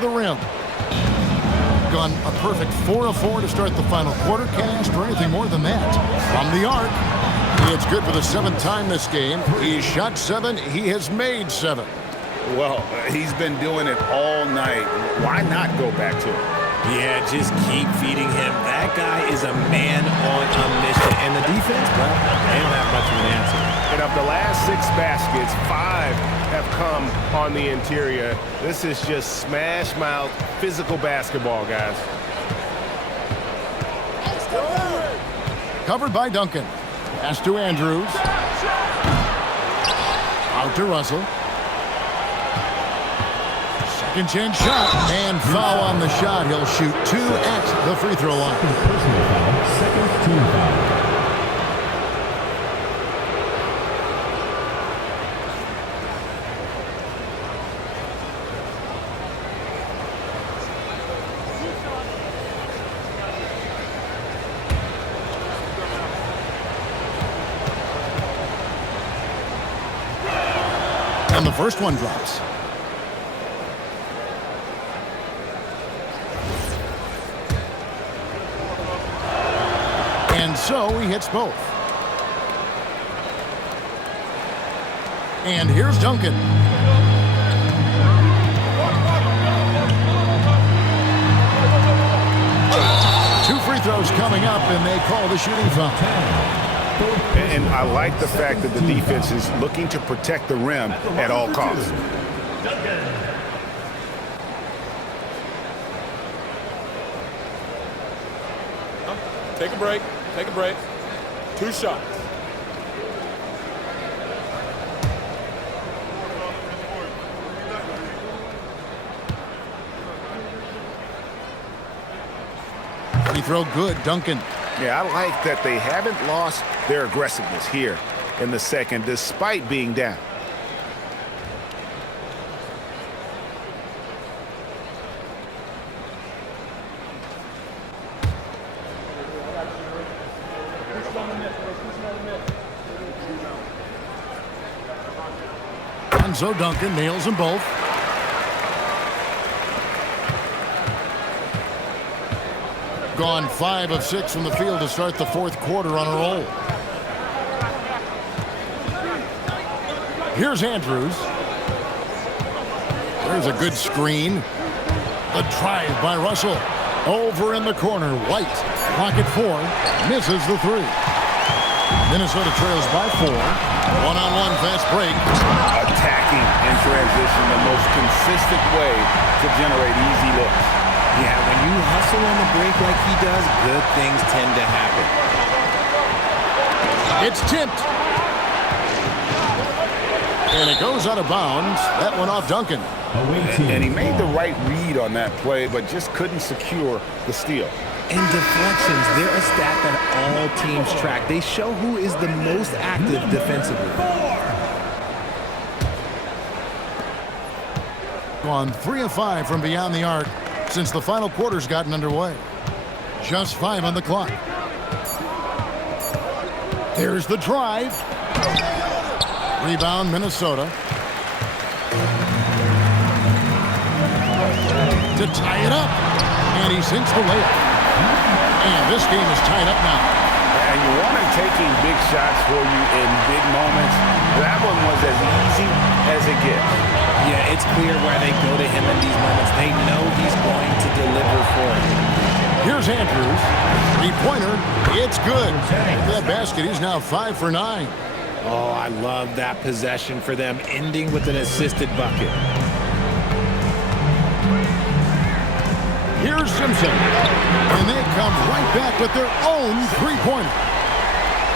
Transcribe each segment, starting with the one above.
to the rim. Gone a perfect 4 of 4 to start the final quarter. Can't ask for anything more than that. From the arc, it's good for the 7th time this game. He's shot 7. He has made 7. Well, he's been doing it all night. Why not go back to it? Yeah, just keep feeding him. That guy is a man on a mission. And the defense, well, they don't have much of an answer. And of the last 6 baskets, 5 have come on the interior. This is just smash mouth, physical basketball, guys. Covered by Duncan. Pass to Andrews. Out to Russell. Second chance shot, and foul on the shot. He'll shoot 2 at the free throw line. Personal foul, second team foul. And the first one drops. And so he hits both. And here's Duncan. Two free throws coming up, and they call the shooting foul. And I like the fact that the defense is looking to protect the rim at all costs. Take a break. Take a break. 2 shots. Free throw good, Duncan. Yeah, I like that they haven't lost their aggressiveness here in the second, despite being down. So Duncan nails them both. Gone 5 of 6 from the field to start the 4th quarter on a roll. Here's Andrews. There's a good screen. The drive by Russell. Over in the corner, White. Pocket 4. Misses the 3. Minnesota trails by 4. One-on-one fast break. Attacking in transition, the most consistent way to generate easy looks. Yeah, when you hustle on the break like he does, good things tend to happen. It's tipped. And it goes out of bounds. That went off Duncan. And he made the right read on that play, but just couldn't secure the steal. And deflections, they're a stat that all teams track. They show who is the most active defensively. Gone 3 of 5 from beyond the arc since the final quarter's gotten underway. Just 5 on the clock. Here's the drive. Rebound, Minnesota. To tie it up. And he sinks the layup. And this game is tied up now. And you want him taking big shots for you in big moments. That one was as easy as it gets. Yeah, it's clear why they go to him in these moments. They know he's going to deliver for him. Here's Andrews. 3-pointer. It's good. With that basket, he's now 5 for 9. Oh, I love that possession for them, ending with an assisted bucket. Here's Simpson. And they come right back with their own 3-pointer.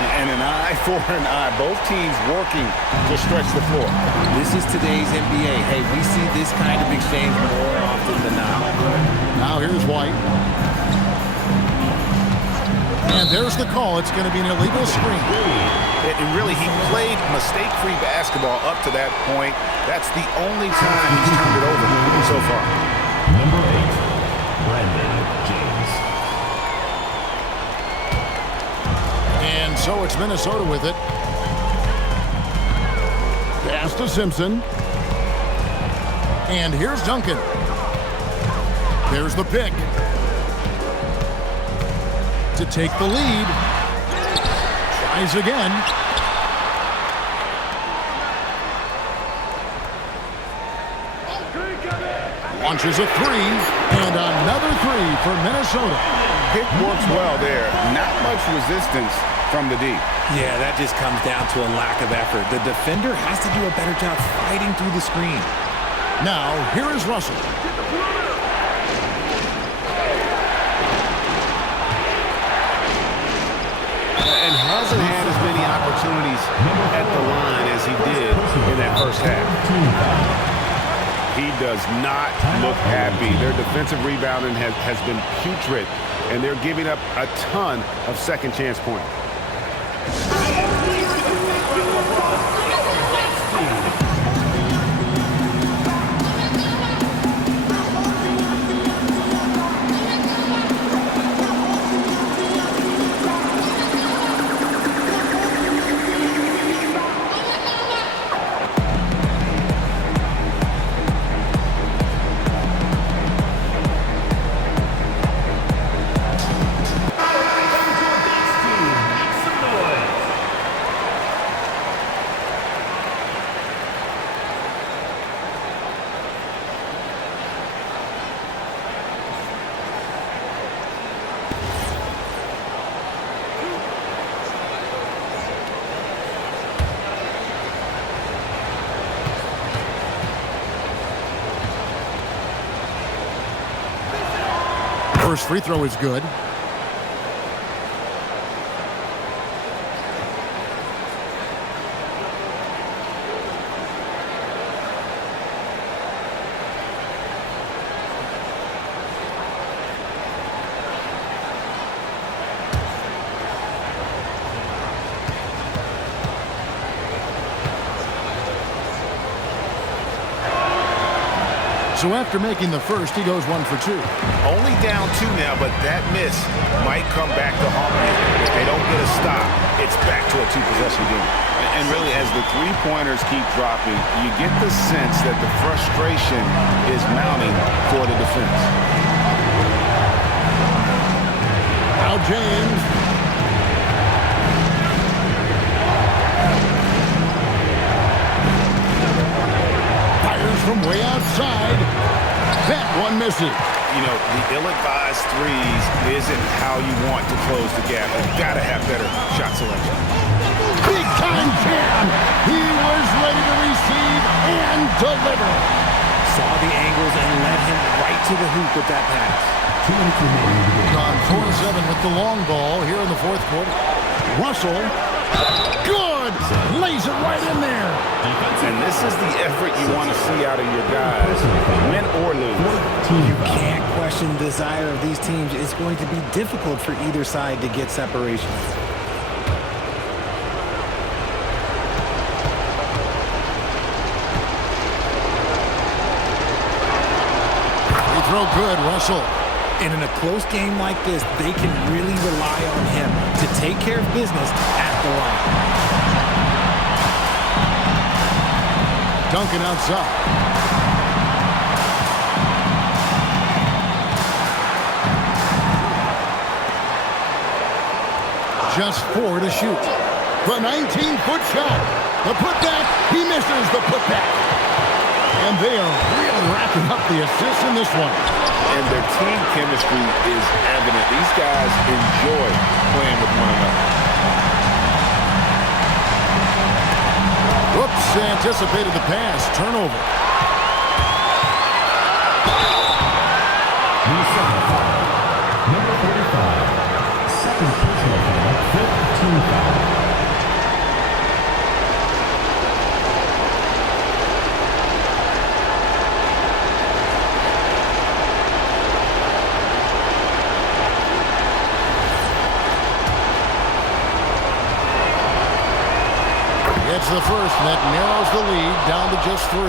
And an eye for an eye. Both teams working to stretch the floor. This is today's NBA. Hey, we see this kind of exchange more often than not. Now here's White. And there's the call. It's going to be an illegal screen. And really, he played mistake-free basketball up to that point. That's the only time he's turned it over so far. Number 8, Brandon James. And so it's Minnesota with it. Pass to Simpson. And here's Duncan. There's the pick. To take the lead. Tries again. Launches a three, and another three for Minnesota. Pick works well there. Not much resistance from the D. Yeah, that just comes down to a lack of effort. The defender has to do a better job fighting through the screen. Now, here is Russell. And hasn't had as many opportunities at the line as he did in that first half. He does not look happy. Their defensive rebounding has been putrid, and they're giving up a ton of second chance points. First free throw is good. So after making the first, he goes 1 for 2. Only down 2 now, but that miss might come back to haunt them. If they don't get a stop, it's back to a 2-possession game. And really, as the three-pointers keep dropping, you get the sense that the frustration is mounting for the defense. Now James. Fires from way outside. That one misses. You know, the ill-advised threes isn't how you want to close the gap. You've got to have better shot selection. Big time jam. He was ready to receive and deliver. Saw the angles and led him right to the hoop with that pass. Gone 4-7 with the long ball here in the fourth quarter. Russell. Good. Lays it right in there. And this is the effort you want to see out of your guys, win or lose. You can't question the desire of these teams. It's going to be difficult for either side to get separation. Free throw good, Russell. And in a close game like this, they can really rely on him to take care of business at the line. Duncan outside. Just 4 to shoot. The 19-foot shot. The putback. He misses the putback. And they are really racking up the assists in this one. And their team chemistry is evident. These guys enjoy playing with one another. Whoops, anticipated the pass. Turnover. Number 45. Second personal foul, fifth team foul. It's the first, and that narrows the lead down to just 3.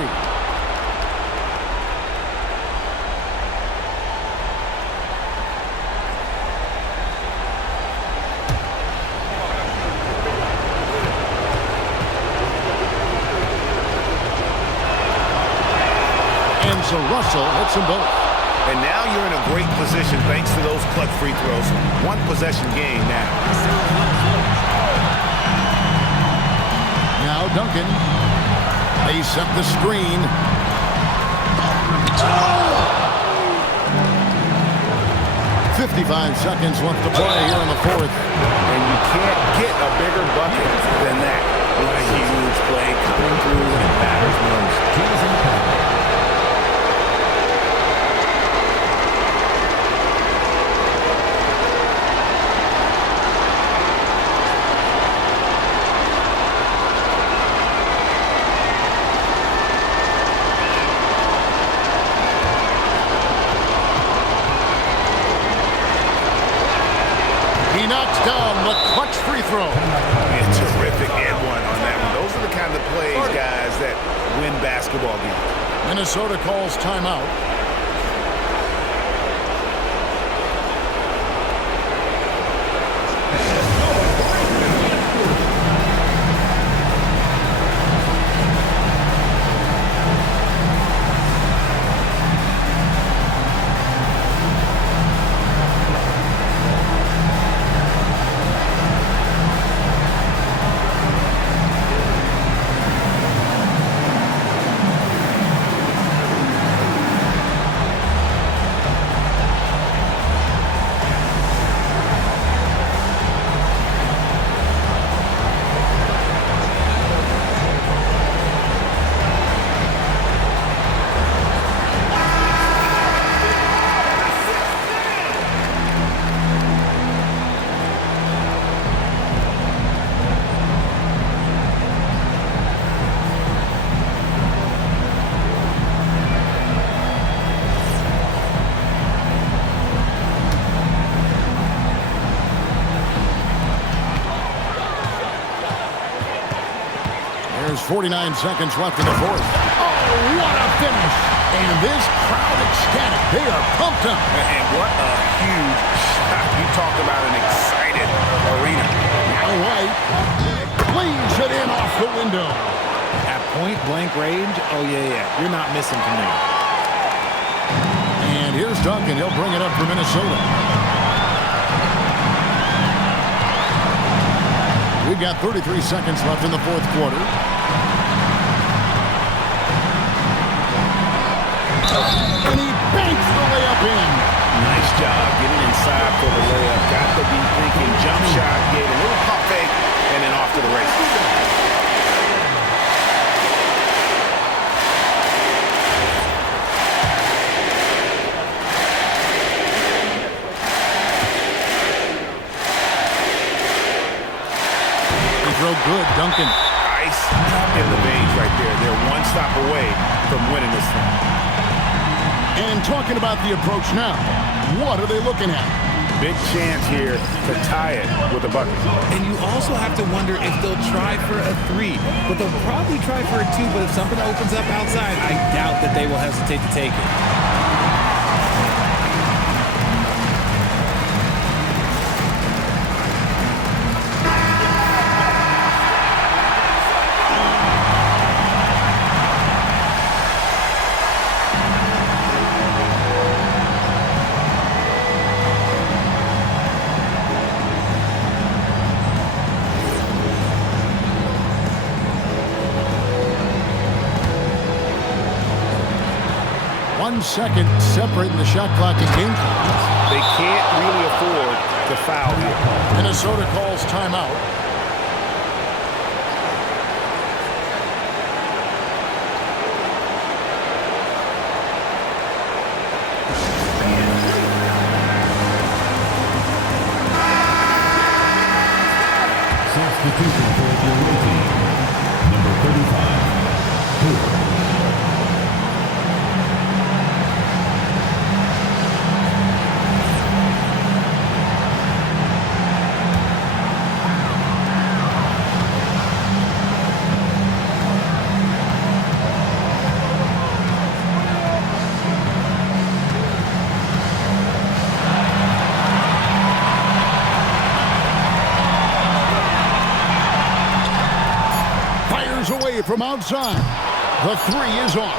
And so Russell hits them both. And now you're in a great position thanks to those clutch free throws. One possession game now. Now Duncan. They set the screen. 55 seconds left to play here in the fourth. And you can't get a bigger bucket than that. What a huge play coming through when it matters most. He knocks down the clutch free throw. A terrific and one on that one. Those are the kind of plays, guys, that win basketball games. Minnesota calls timeout. There's 49 seconds left in the fourth. Oh, what a finish. And this crowd ecstatic. They are pumped up. And what a huge shot. You talk about an excited arena. Now White cleans it in off the window. At point-blank range, oh, yeah. You're not missing from there. And here's Duncan. He'll bring it up for Minnesota. We've got 33 seconds left in the fourth quarter. And he banks the layup in. Nice job getting inside for the layup. Got to be thinking jump shot, gave a little pump fake, and then off to the races. Throw good, Duncan. Ice in the veins right there. They're one stop away from winning this thing. And talking about the approach now, what are they looking at? Big chance here to tie it with a bucket. And you also have to wonder if they'll try for a three. But they'll probably try for a two. But if something opens up outside, I doubt that they will hesitate to take it. Second separating the shot clock and game clock. They can't really afford to foul here. Minnesota calls timeout. Substitution for the away team. Number 35, Hoover. Away from outside. The three is off.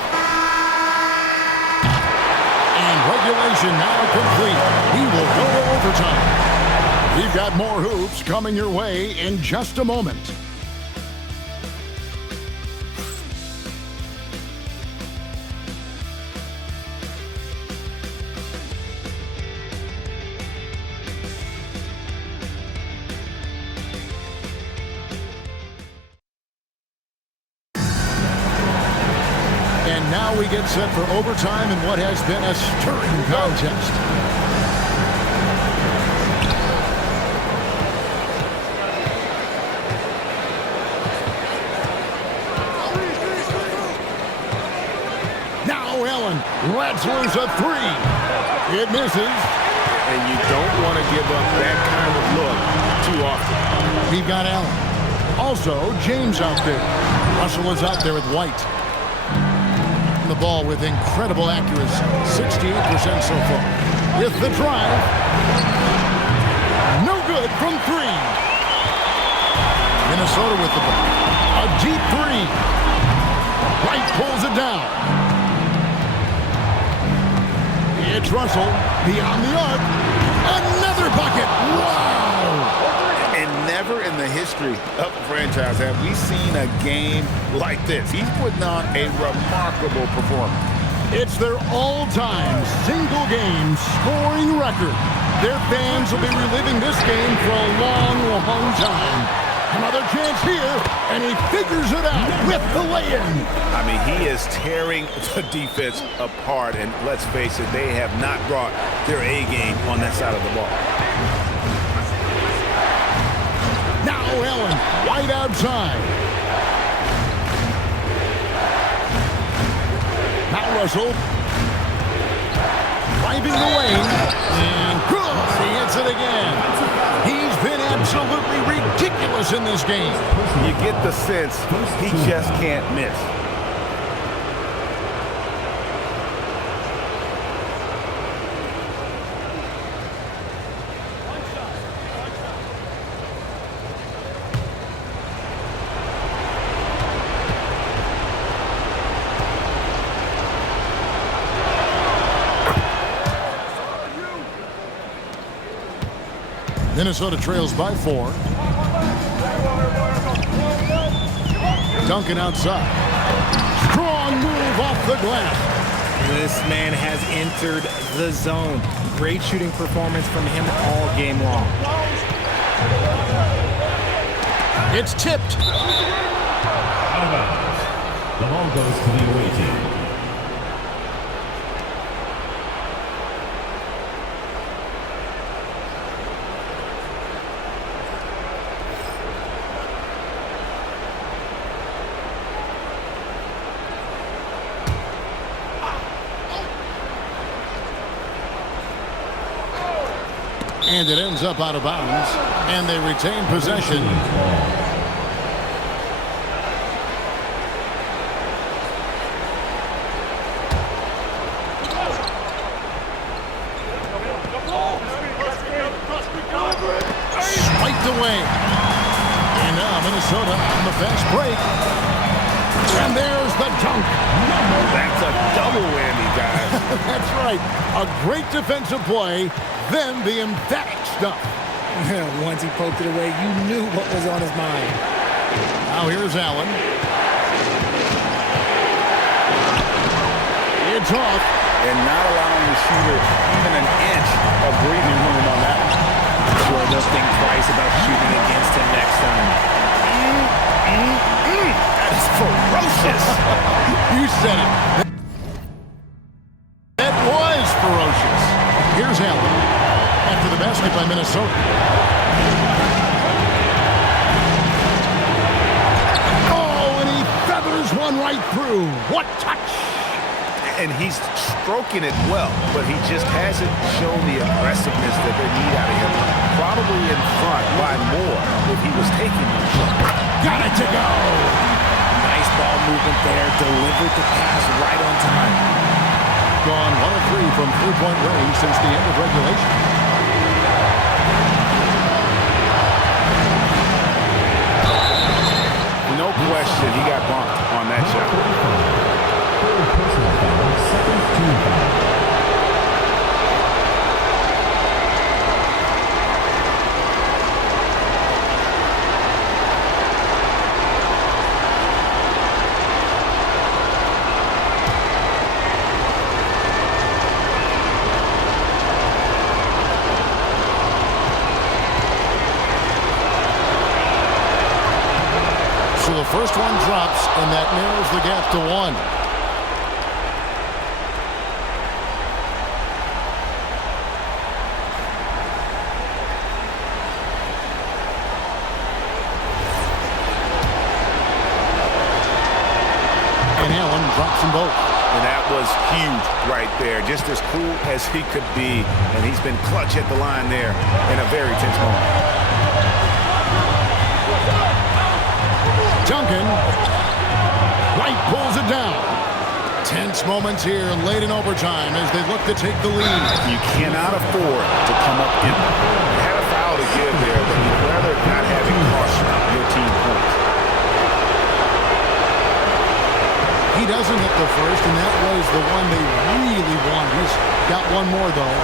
And regulation now complete. We will go to overtime. We've got more hoops coming your way in just a moment. And now we get set for overtime in what has been a stirring contest. Now Allen lets loose a three. It misses. And you don't want to give up that kind of look too often. We've got Allen. Also, James out there. Russell is out there with White. The ball with incredible accuracy, 68% so far. With the drive, no good from three. Minnesota with the ball. A deep three. White pulls it down. It's Russell beyond the arc. Another bucket. Wow! And never in the history of the franchise have we seen a game like this. He's putting on a remarkable performance. It's their all-time single-game scoring record. Their fans will be reliving this game for a long, long time. Another chance here, and he figures it out with the lay-in. I mean, he is tearing the defense apart, and let's face it, they have not brought their A game on that side of the ball. Now Allen, White outside. Now Russell. Driving the lane. And good. He hits it again. He's been absolutely ridiculous in this game. You get the sense he just can't miss. Minnesota trails by 4. Duncan outside. Strong move off the glass. This man has entered the zone. Great shooting performance from him all game long. It's tipped. Out of bounds. The ball goes to the away team. And it ends up out of bounds, and they retain possession. Swiped away. And now Minnesota on the fast break. And there's the dunk. That's a double whammy, guys. That's right. A great defensive play. Then the emphatic stuff. Once he poked it away, you knew what was on his mind. Now here's Allen. It's off. And not allowing the shooter even an inch of breathing room on that one. Sure, they'll think twice about shooting against him next time. That is ferocious. You said it. That was ferocious. Here's Allen. After the basket by Minnesota. Oh, and he feathers one right through. What touch! And he's stroking it well, but he just hasn't shown the aggressiveness that they need out of him. Probably in front by more if he was taking the shot. Got it to go! Nice ball movement there. Delivered the pass right on time. Gone 1 of 3 from three-point range since the end of regulation. No question, he got bumped on that shot. first one drops, and that narrows the gap to 1. And Allen drops them both. And that was huge right there. Just as cool as he could be. And he's been clutch at the line there in a very tense moment. Duncan. White pulls it down. Tense moments here late in overtime as they look to take the lead. You cannot afford to come up empty. You had a foul to give there, but you'd rather not have it cost your team points. He doesn't hit the first, and that was the one they really wanted. He's got one more, though.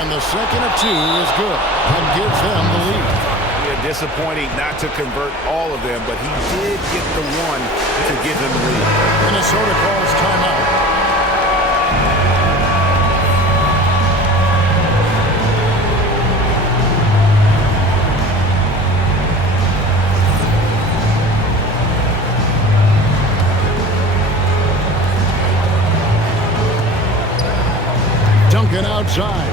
And the second of 2 is good and gives them the lead. Yeah, disappointing not to convert all of them, but he did get the one to give him the lead. Minnesota calls timeout. Duncan outside.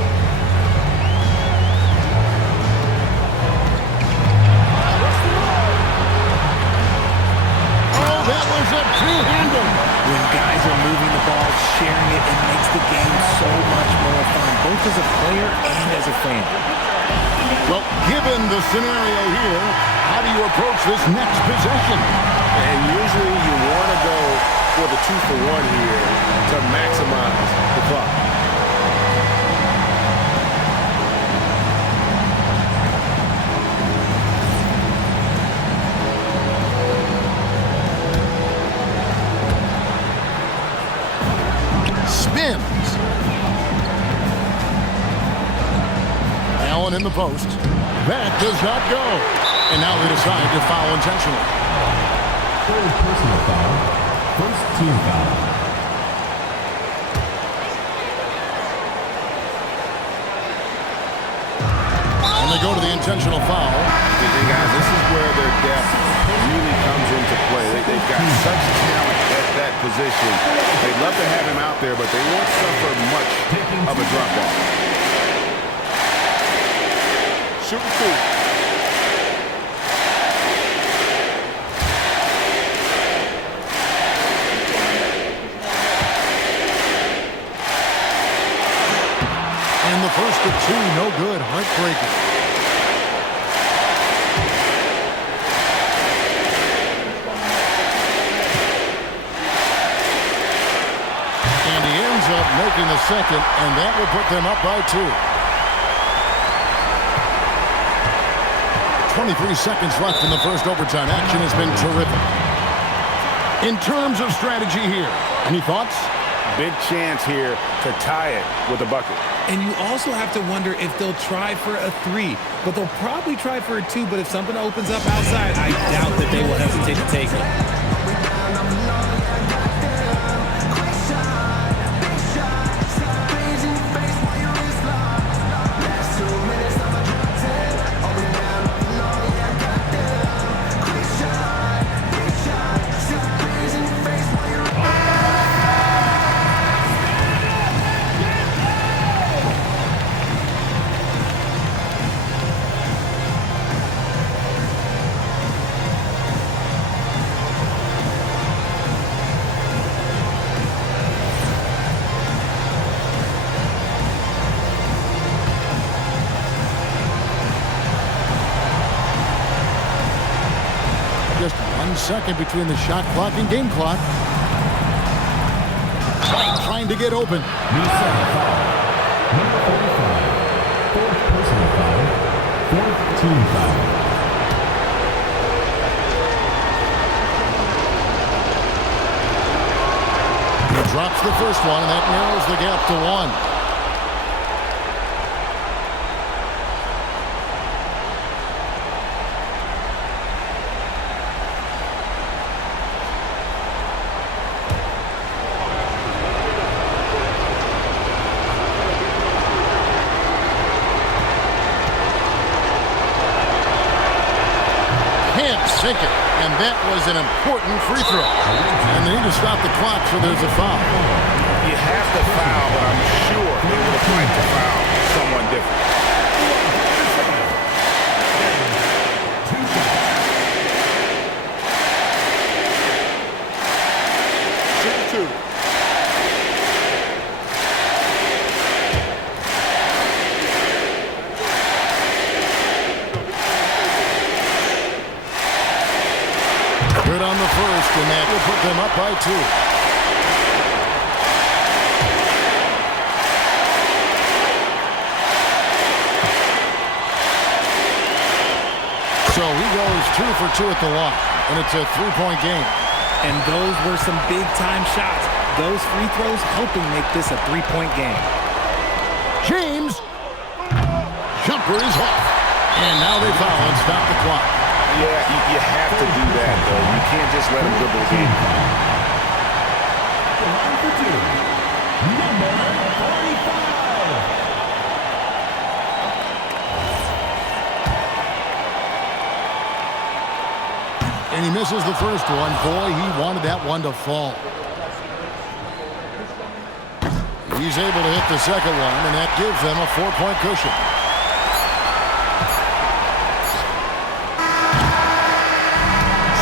Oh, that was a two-hander. When guys are moving the ball, sharing it, it makes the game so much more fun, both as a player and as a fan. Well, given the scenario here, how do you approach this next possession? And usually you want to go for the 2-for-1 here to maximize the clock. Spins. Allen in the post. That does not go. And now they decide to foul intentionally. Third personal foul. First team foul. And they go to the intentional foul. And guys, this is where their depth really comes into play. They've got such talent at that position. They'd love to have him out there, but they won't suffer much of a drop-off. Shooting 2. And the first of 2, no good. Heartbreaking. And he ends up making the second, and that will put them up by 2. 23 seconds left in the first overtime. Action has been terrific. In terms of strategy here, any thoughts? Big chance here to tie it with a bucket. And you also have to wonder if they'll try for a 3, but they'll probably try for a 2, but if something opens up outside, I doubt that they will hesitate to take it. Just 1 second between the shot clock and game clock. White trying to get open. Minnesota foul. Number 45. Fourth personal foul. Fourth team foul. He drops the first one, and that narrows the gap to 1. And that was an important free throw. And they need to stop the clock, so there's a foul. You have to foul, but I'm sure they would have liked to foul someone different. Two. Good on the first, and that will put them up by 2. So he goes 2 for 2 at the line, and it's a 3-point game. And those were some big-time shots. Those free throws helping make this a 3-point game. James. Jumper is off. And now they foul and stop the clock. Yeah, you have to do that, though. You can't just let them dribble the game. Number 45. And he misses the first one. Boy, he wanted that one to fall. He's able to hit the second one, and that gives them a 4-point cushion.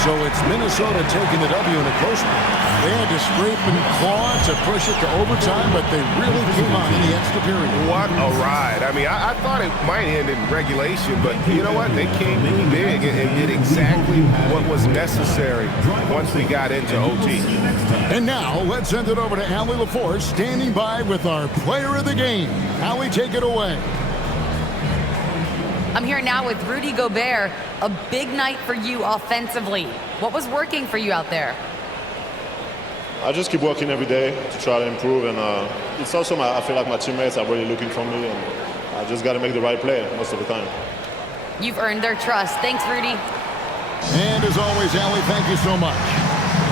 So it's Minnesota taking the W in a close one. They had to scrape and claw to push it to overtime, but they really came on in the extra period. What a ride. I mean, I thought it might end in regulation, but you know what? They came in big and did exactly what was necessary once we got into OT. And now, let's send it over to Allie LaForce, standing by with our player of the game. Allie, take it away. I'm here now with Rudy Gobert. A big night for you offensively. What was working for you out there? I just keep working every day to try to improve, and it's also I feel like my teammates are really looking for me, and I just got to make the right play most of the time. You've earned their trust. Thanks, Rudy. And as always, Allie, thank you so much.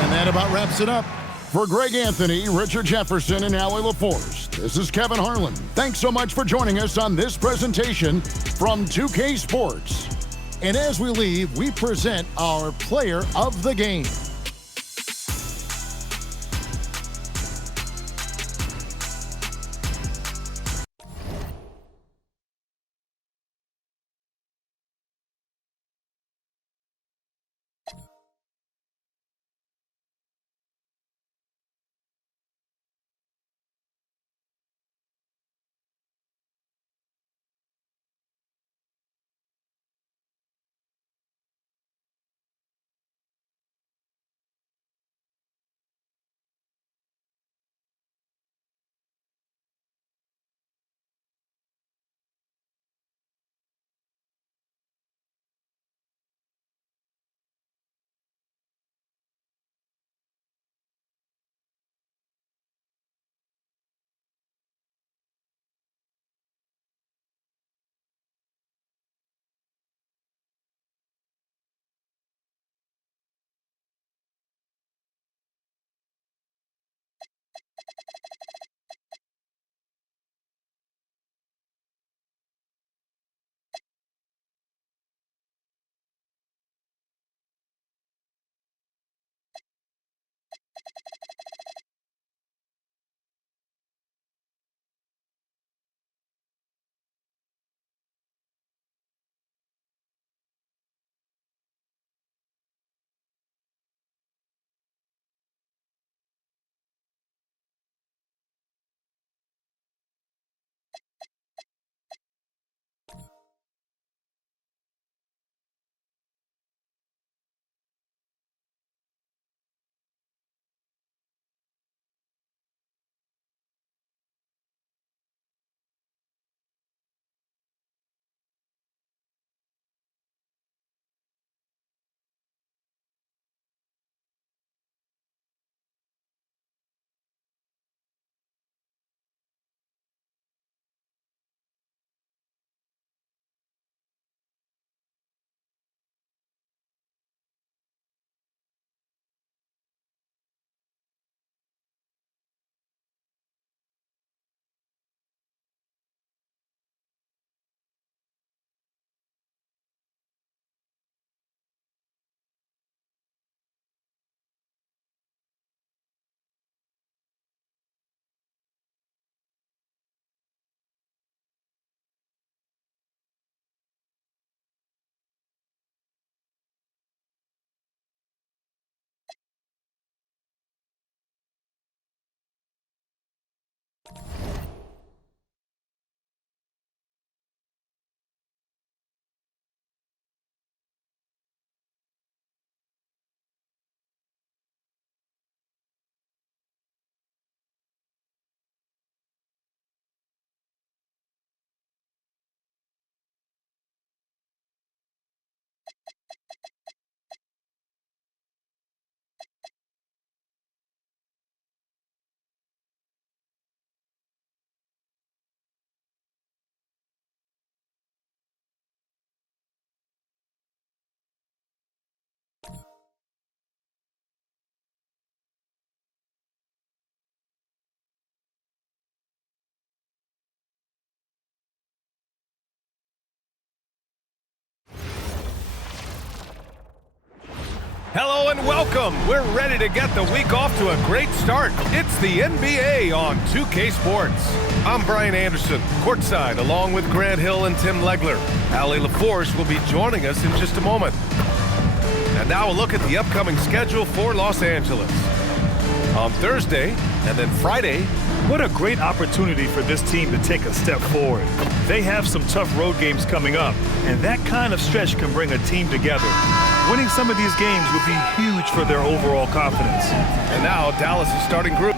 And that about wraps it up. For Greg Anthony, Richard Jefferson, and Allie LaForce, this is Kevin Harlan. Thanks so much for joining us on this presentation from 2K Sports. And as we leave, we present our player of the game. Hello and welcome. We're ready to get the week off to a great start. It's the NBA on 2K Sports. I'm Brian Anderson, courtside, along with Grant Hill and Tim Legler. Allie LaForce will be joining us in just a moment. And now a look at the upcoming schedule for Los Angeles. On Thursday and then Friday. What a great opportunity for this team to take a step forward. They have some tough road games coming up, and that kind of stretch can bring a team together. Winning some of these games would be huge for their overall confidence. And now Dallas' starting group.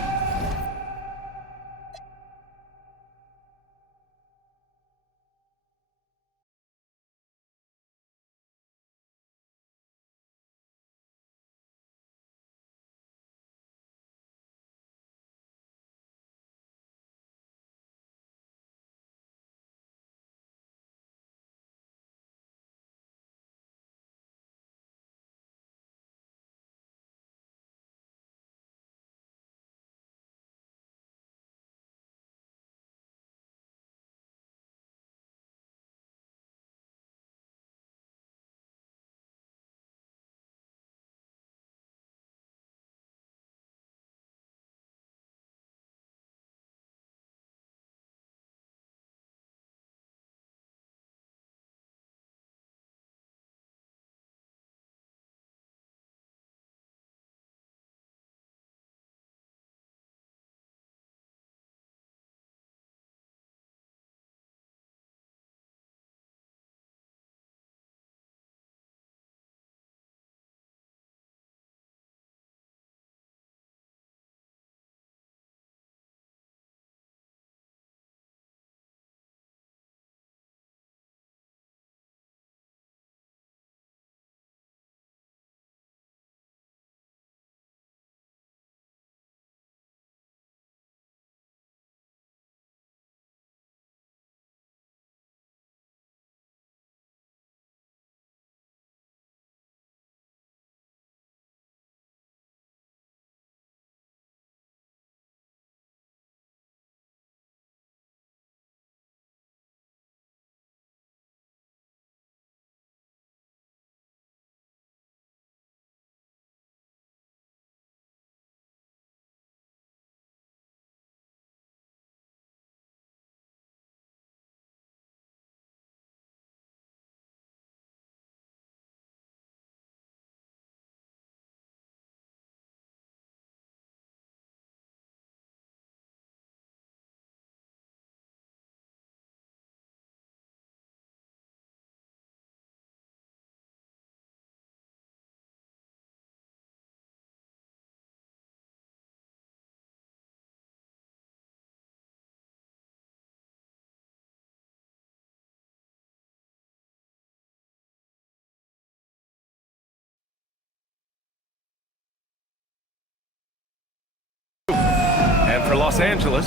And for Los Angeles,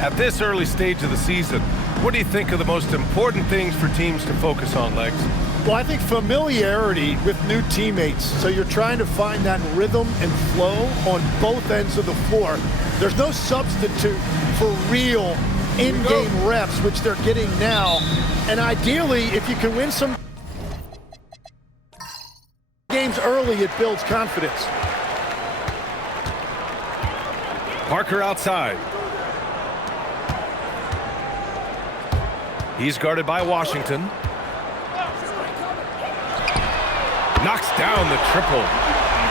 at this early stage of the season, what do you think are the most important things for teams to focus on, Legs? Well, I think familiarity with new teammates. So you're trying to find that rhythm and flow on both ends of the floor. There's no substitute for real in-game reps, which they're getting now. And ideally, if you can win some games early, it builds confidence. Parker outside. He's guarded by Washington. Knocks down the triple.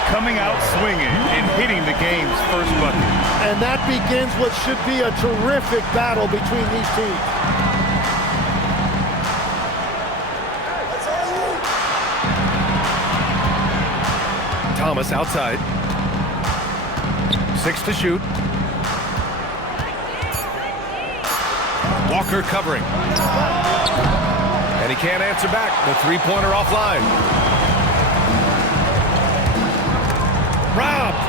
Coming out swinging and hitting the game's first bucket. And that begins what should be a terrific battle between these teams. Thomas outside. 6 to shoot. Walker covering. And he can't answer back. The three-pointer offline. Robbed.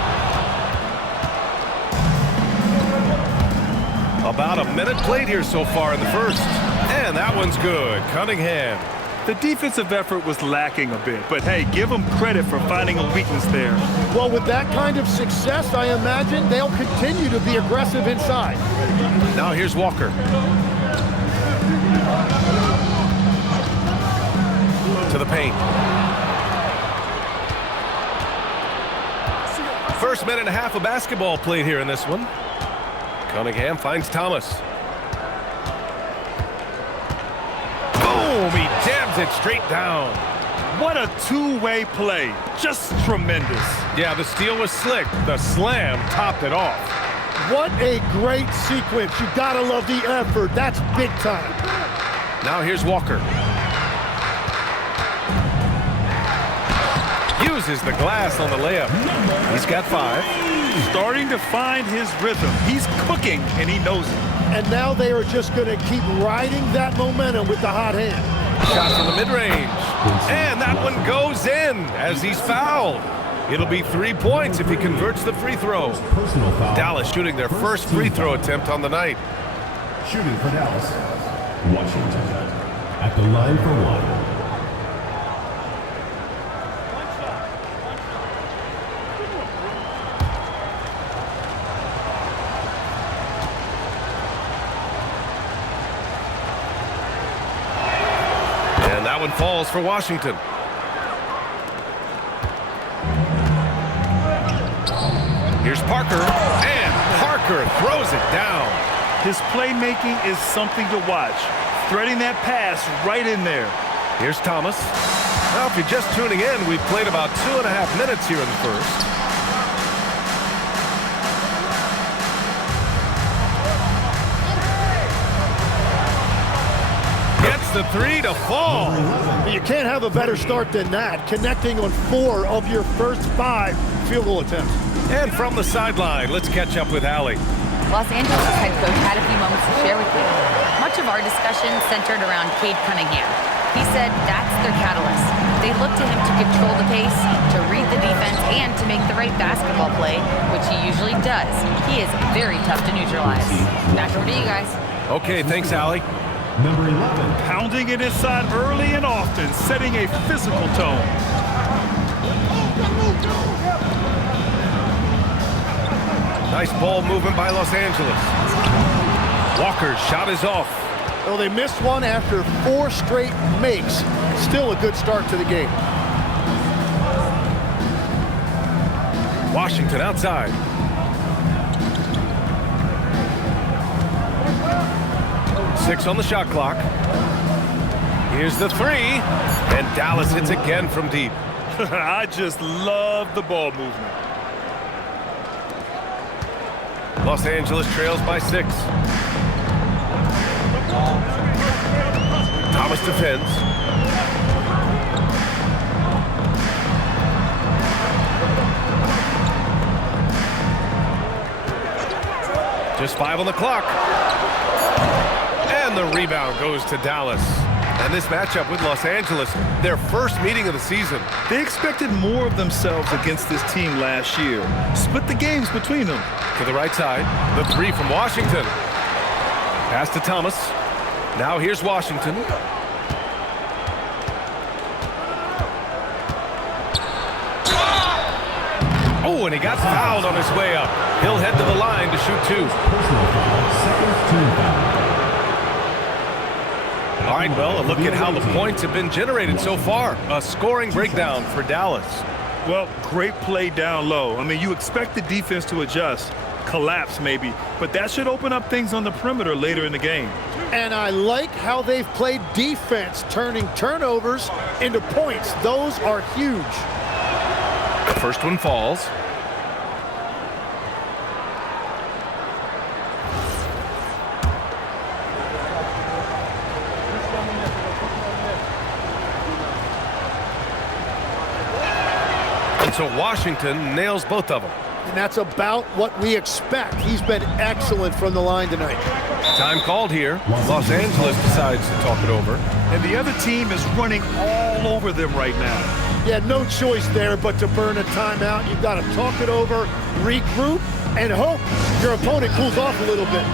About a minute played here so far in the first. And that one's good. Cunningham. The defensive effort was lacking a bit, but hey, give them credit for finding a weakness there. Well, with that kind of success, I imagine they'll continue to be aggressive inside. Now here's Walker. To the paint. First minute and a half of basketball played here in this one. Cunningham finds Thomas. Boom! He jams it straight down. What a two-way play. Just tremendous. Yeah, the steal was slick. The slam topped it off. What a great sequence. You gotta love the effort. That's big time. Now here's Walker. Uses the glass on the layup. He's got 5. Starting to find his rhythm. He's cooking, and he knows it. And now they are just gonna keep riding that momentum with the hot hand. Shot from the mid-range. And that one goes in as he's fouled. It'll be 3 points if he converts the free throw. Personal foul. Dallas shooting their first free throw attempt on the night. Shooting for Dallas, Washington. At the line for 1. That one falls for Washington. Here's Parker, and Parker throws it down. His playmaking is something to watch. Threading that pass right in there. Here's Thomas. Now, if you're just tuning in, we've played about 2.5 minutes here in the first. Gets the 3 to fall. You can't have a better start than that, connecting on 4 of your first 5 field goal attempts. And from the sideline, let's catch up with Allie. Los Angeles head coach had a few moments to share with you. Much of our discussion centered around Cade Cunningham. He said that's their catalyst. They look to him to control the pace, to read the defense, and to make the right basketball play, which he usually does. He is very tough to neutralize. Back over to you guys. Okay, thanks, Allie. Number 11. Pounding it inside early and often, setting a physical tone. Nice ball movement by Los Angeles. Walker's shot is off. Well, they missed one after 4 straight makes. Still a good start to the game. Washington outside. Six on the shot clock. Here's the 3. And Dallas hits again from deep. I just love the ball movement. Los Angeles trails by 6. Thomas defends. Just 5 on the clock. And the rebound goes to Dallas. And this matchup with Los Angeles, their first meeting of the season. They expected more of themselves against this team last year. Split the games between them. To the right side, the 3 from Washington. Pass to Thomas. Now here's Washington. Oh, and he got fouled on his way up. He'll head to the line to shoot 2. Personal foul, second team foul. All right, well, a look at how the points have been generated so far. A scoring breakdown for Dallas. Well, great play down low. I mean, you expect the defense to adjust, collapse maybe, but that should open up things on the perimeter later in the game. And I like how they've played defense, turning turnovers into points. Those are huge. The first one falls. And so Washington nails both of them. And that's about what we expect. He's been excellent from the line tonight. Time called here. Los Angeles decides to talk it over. And the other team is running all over them right now. Yeah, no choice there but to burn a timeout. You've got to talk it over, regroup, and hope your opponent cools off a little bit.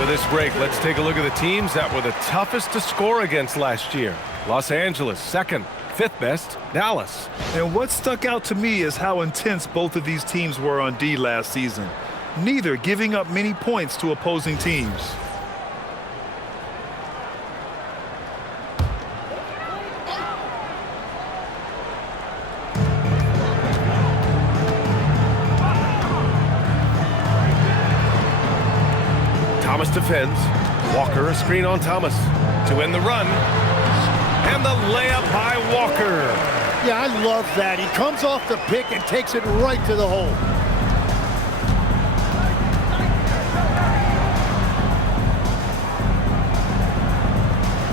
With this break, let's take a look at the teams that were the toughest to score against last year. Los Angeles, second, fifth best, Dallas. And what stuck out to me is how intense both of these teams were on D last season, neither giving up many points to opposing teams. Thomas defends. Walker, a screen on Thomas to end the run. And the layup by Walker. Yeah, I love that. He comes off the pick and takes it right to the hole.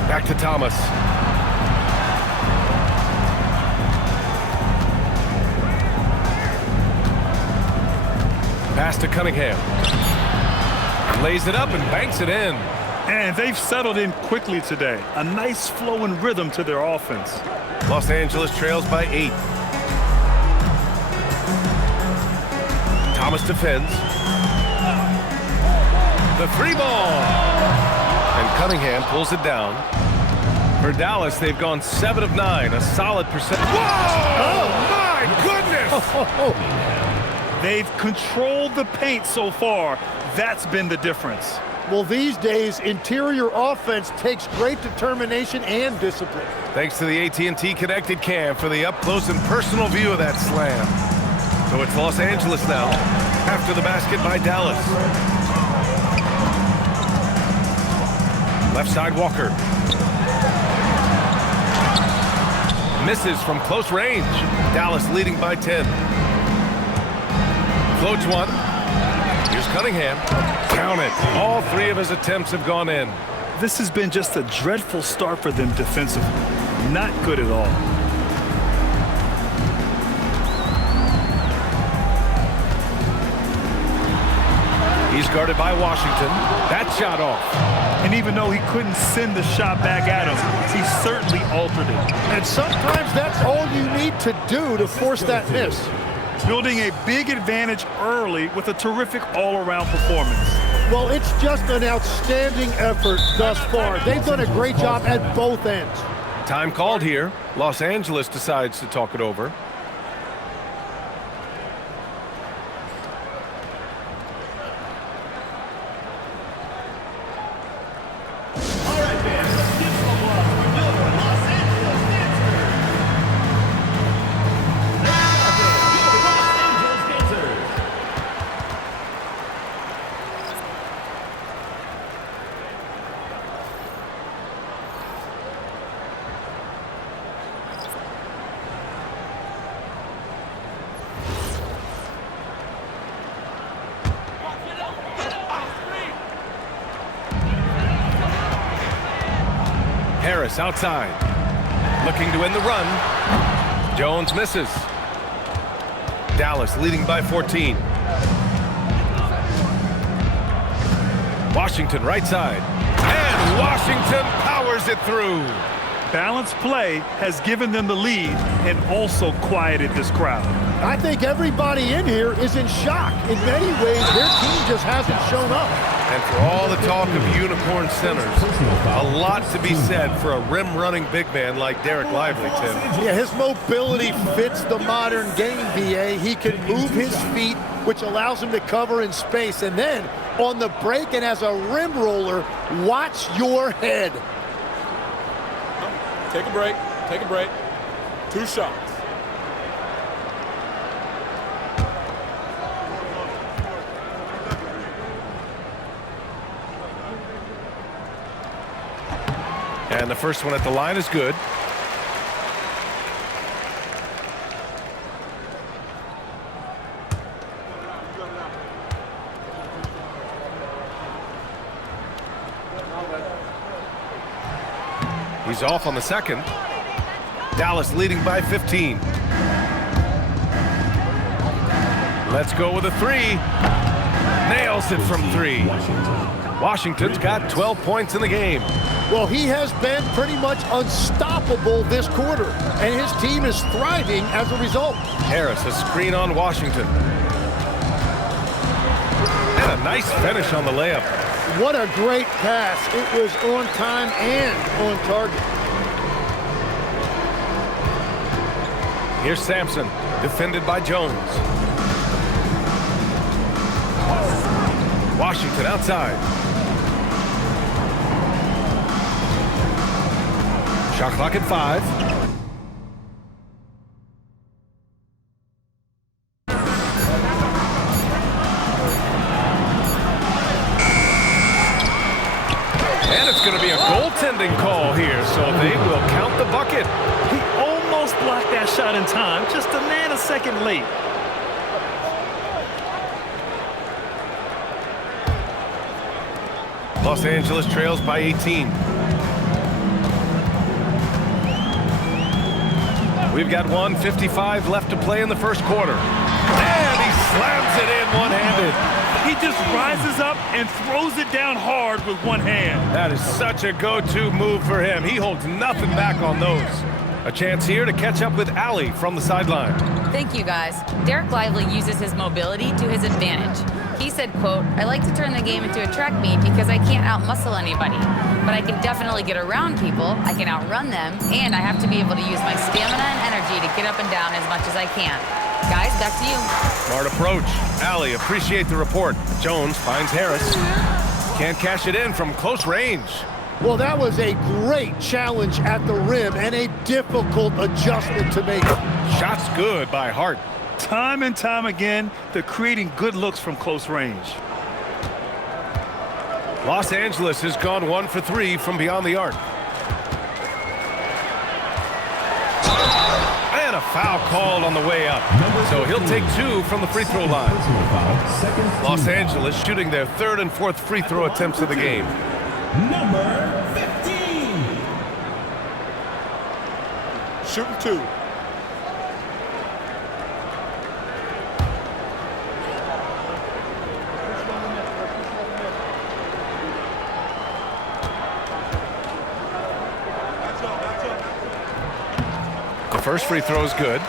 Back to Thomas. Pass to Cunningham. Lays it up and banks it in. And they've settled in quickly today. A nice flow and rhythm to their offense. Los Angeles trails by 8. Thomas defends. The three ball. And Cunningham pulls it down. For Dallas, they've gone 7 of 9, a solid percent. Whoa! Oh, my goodness! They've controlled the paint so far. That's been the difference. Well, these days, interior offense takes great determination and discipline. Thanks to the AT&T Connected Cam for the up-close and personal view of that slam. So it's Los Angeles now, after the basket by Dallas. Left side, Walker. Misses from close range. Dallas leading by 10. Floats one. Here's Cunningham. Count it. All 3 of his attempts have gone in. This has been just a dreadful start for them defensively. Not good at all. He's guarded by Washington. That shot off. And even though he couldn't send the shot back at him, he certainly altered it. And sometimes that's all you need to do to force that miss. Building a big advantage early with a terrific all-around performance. Well, it's just an outstanding effort thus far. They've done a great job at both ends. Time called here. Los Angeles decides to talk it over. Harris outside. Looking to end the run. Jones misses. Dallas leading by 14. Washington right side. And Washington powers it through. Balanced play has given them the lead and also quieted this crowd. I think everybody in here is in shock. In many ways, their team just hasn't shown up. And for all the talk of unicorn centers, a lot to be said for a rim-running big man like Derek Lively, Tim. Yeah, his mobility fits the modern game, BA. He can move his feet, which allows him to cover in space. And then, on the break and as a rim roller, watch your head. Take a break. Take a break. 2 shots. And the first one at the line is good. He's off on the second. Dallas leading by 15. Let's go with a 3. Nails it from 3. Washington's got 12 points in the game. Well, he has been pretty much unstoppable this quarter, and his team is thriving as a result. Harris, a screen on Washington. And a nice finish on the layup. What a great pass. It was on time and on target. Here's Sampson, defended by Jones. Washington outside. Shot clock at 5. And it's going to be a goaltending call here, so they will count the bucket. He almost blocked that shot in time, just a nanosecond late. Los Angeles trails by 18. We've got 1:55 left to play in the first quarter. And he slams it in one-handed. He just rises up and throws it down hard with one hand. That is such a go-to move for him. He holds nothing back on those. A chance here to catch up with Allie from the sideline. Thank you, guys. Derek Lively uses his mobility to his advantage. He said, quote, "I like to turn the game into a track meet because I can't outmuscle anybody. But I can definitely get around people, I can outrun them, and I have to be able to use my stamina and energy to get up and down as much as I can." Guys, back to you. Smart approach. Allie, appreciate the report. Jones finds Harris. Can't cash it in from close range. Well, that was a great challenge at the rim and a difficult adjustment to make. Shots good by Hart. Time and time again, they're creating good looks from close range. Los Angeles has gone 1 for 3 from beyond the arc. And a foul called on the way up. So he'll take 2 from the free throw line. Los Angeles shooting their 3rd and 4th free throw attempts of the game. Number 15. Shooting 2. The first free throw is good.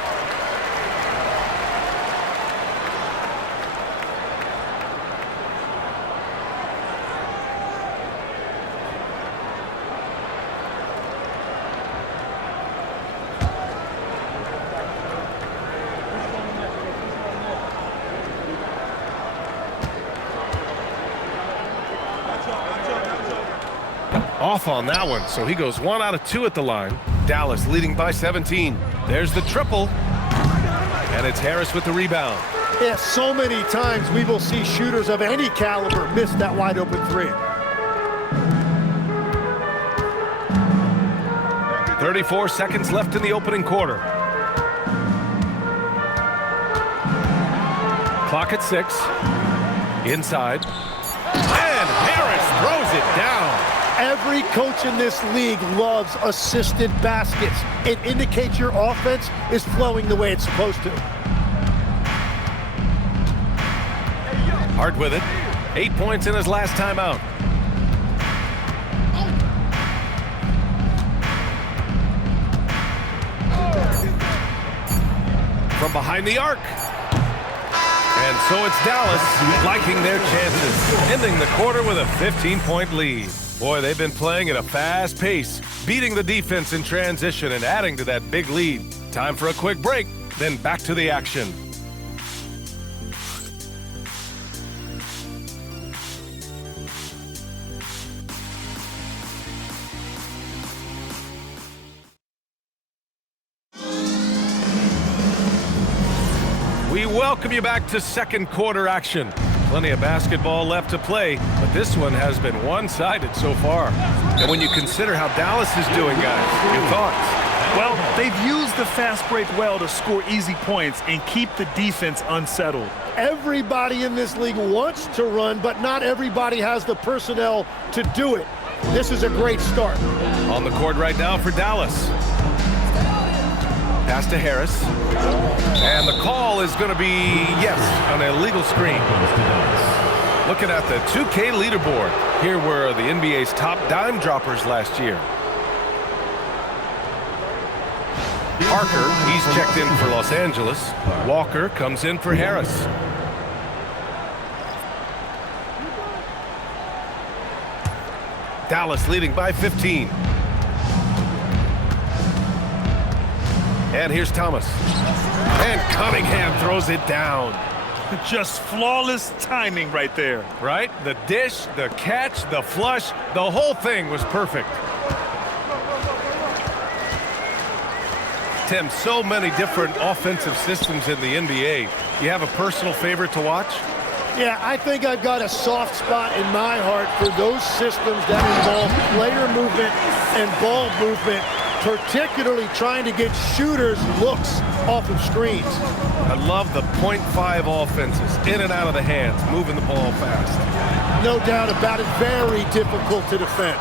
Off on that one, so he goes 1 out of 2 at the line. Dallas leading by 17. There's the triple. And it's Harris with the rebound. Yeah, so many times we will see shooters of any caliber miss that wide open 3. 34 seconds left in the opening quarter. Clock at 6. Inside. And Harris throws it down. Every coach in this league loves assisted baskets. It indicates your offense is flowing the way it's supposed to. Hart with it. 8 points in his last time out. From behind the arc. And so it's Dallas liking their chances, ending the quarter with a 15-point lead. Boy, they've been playing at a fast pace, beating the defense in transition and adding to that big lead. Time for a quick break, then back to the action. We welcome you back to second quarter action. Plenty of basketball left to play, but this one has been one-sided so far. And when you consider how Dallas is doing, guys, your thoughts? Well, they've used the fast break well to score easy points and keep the defense unsettled. Everybody in this league wants to run, but not everybody has the personnel to do it. This is a great start. On the court right now for Dallas. Pass to Harris. And the call is going to be, yes, an illegal screen. Looking at the 2K leaderboard, here were the NBA's top dime droppers last year. Parker, he's checked in for Los Angeles. Walker comes in for Harris. Dallas leading by 15. And here's Thomas. And Cunningham throws it down. Just flawless timing right there. Right? The dish, the catch, the flush, the whole thing was perfect. Tim, so many different offensive systems in the NBA. You have a personal favorite to watch? Yeah, I think I've got a soft spot in my heart for those systems that involve player movement and ball movement, particularly trying to get shooters looks off of screens. I love the .5 offenses, in and out of the hands, moving the ball fast. No doubt about it, very difficult to defend.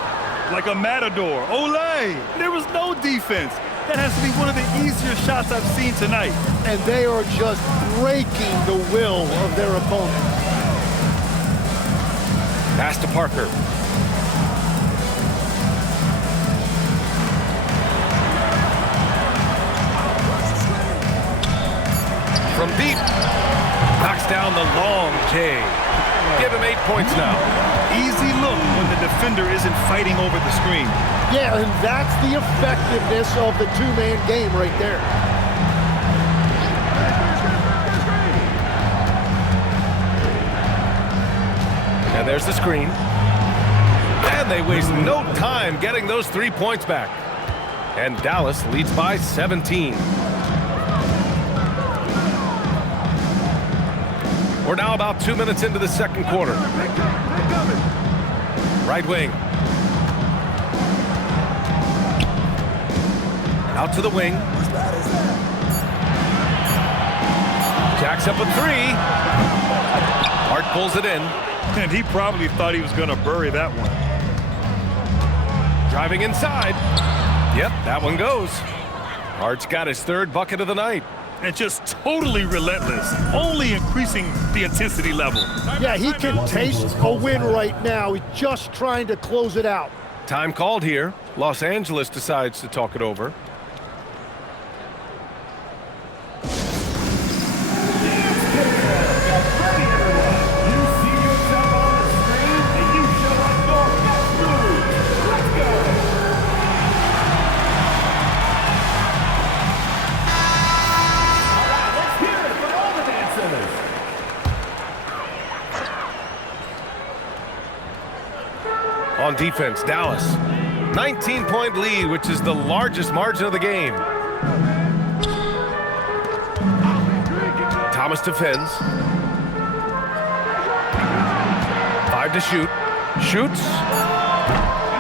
Like a matador. Olay! There was no defense. That has to be one of the easier shots I've seen tonight. And they are just breaking the will of their opponent. Pass to Parker. From deep. Knocks down the long J. Give him 8 points now. Easy look when the defender isn't fighting over the screen. Yeah, and that's the effectiveness of the two-man game right there. And there's the screen. And they waste no time getting those 3 points back. And Dallas leads by 17. We're now about 2 minutes into the second quarter. Right wing. Out to the wing. Jacks up a 3. Hart pulls it in. And he probably thought he was going to bury that one. Driving inside. Yep, that one goes. Hart's got his 3rd bucket of the night. And just totally relentless, only increasing the intensity level. Yeah, he can taste a win right now. He's just trying to close it out. Time called here. Los Angeles decides to talk it over. On defense, Dallas. 19-point lead, which is the largest margin of the game. Thomas defends. 5 to shoot. Shoots.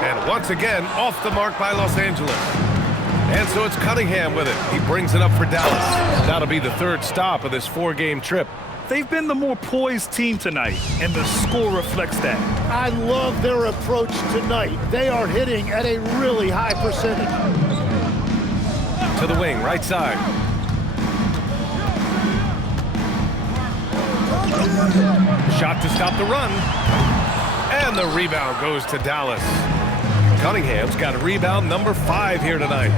And once again, off the mark by Los Angeles. And so it's Cunningham with it. He brings it up for Dallas. That'll be the 3rd stop of this 4-game trip. They've been the more poised team tonight, and the score reflects that. I love their approach tonight. They are hitting at a really high percentage. To the wing, right side. Shot to stop the run. And the rebound goes to Dallas. Cunningham's got a rebound number 5 here tonight.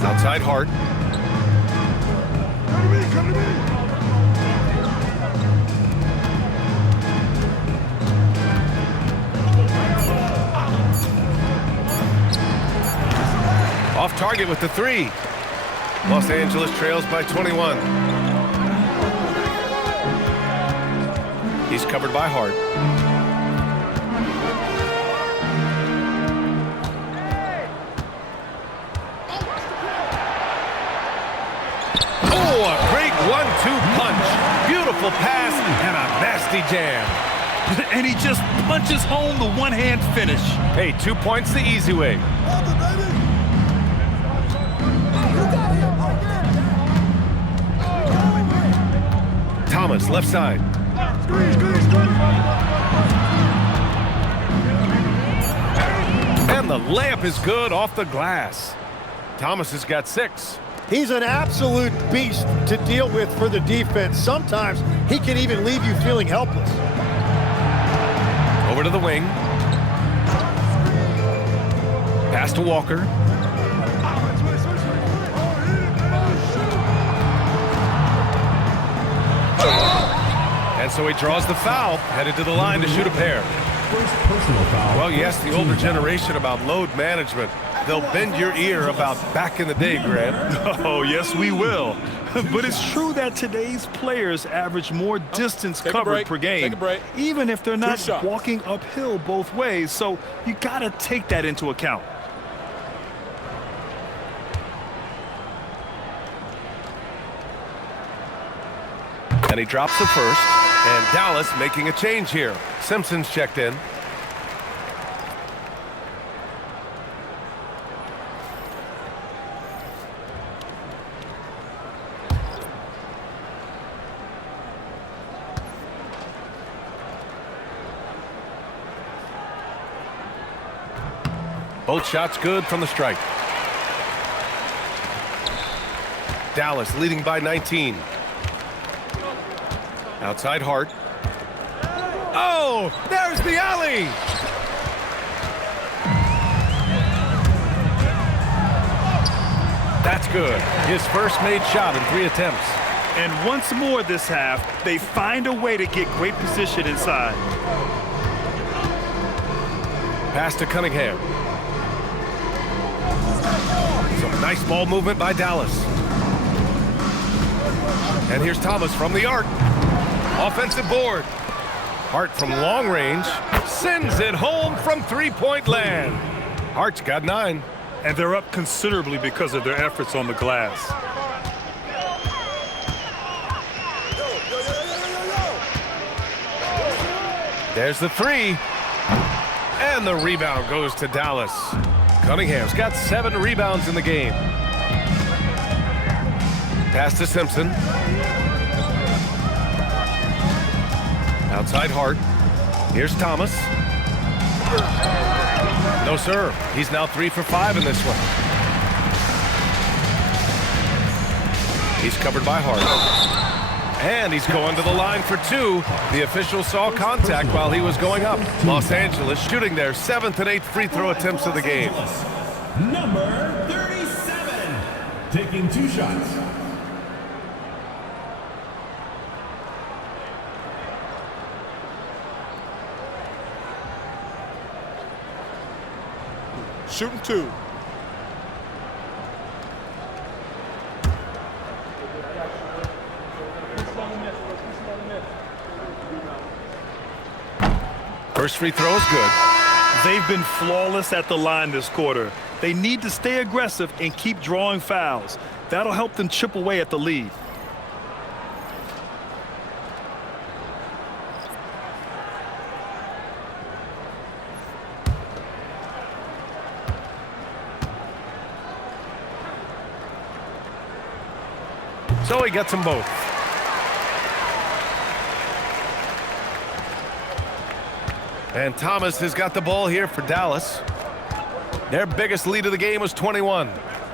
Outside Hart. Come to me. Off target with the 3. Los Angeles trails by 21. He's covered by Hart. Oh, a great 1-2 punch. Beautiful pass and a nasty jam. And he just punches home the one-hand finish. Hey, 2 points the easy way. Thomas, left side. And the layup is good off the glass. Thomas has got 6. He's an absolute beast to deal with for the defense. Sometimes he can even leave you feeling helpless. Over to the wing. Pass to Walker. And so he draws the foul, headed to the line to shoot a pair. First personal foul. Well, yes, the older generation about load management. They'll bend your ear about back in the day, Grant. Oh, yes, we will. But it's true that today's players average more distance covered per game, even if they're not walking uphill both ways. So you got to take that into account. And he drops the first. And Dallas making a change here. Simpson's checked in. Both shots good from the strike. Dallas leading by 19. Outside Hart. Oh, there's the alley. That's good. His first made shot in 3 attempts. And once more this half, they find a way to get great position inside. Pass to Cunningham. Some nice ball movement by Dallas. And here's Thomas from the arc. Offensive board. Hart from long range sends it home from three-point land. Hart's got 9. And they're up considerably because of their efforts on the glass. There's the 3. And the rebound goes to Dallas. Cunningham's got 7 rebounds in the game. Pass to Simpson. Outside Hart. Here's Thomas. No, sir. He's now 3 for 5 in this one. He's covered by Hart. And he's going to the line for 2. The official saw contact while he was going up. Los Angeles shooting their 7th and 8th free throw attempts of the game. Number 37, taking 2 shots. Shooting 2. First free throw is good. They've been flawless at the line this quarter. They need to stay aggressive and keep drawing fouls. That'll help them chip away at the lead. So he gets them both. And Thomas has got the ball here for Dallas. Their biggest lead of the game was 21.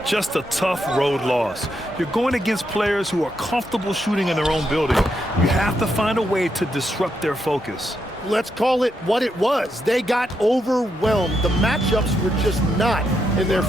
Just a tough road loss. You're going against players who are comfortable shooting in their own building. You have to find a way to disrupt their focus. Let's call it what it was. They got overwhelmed. The matchups were just not in their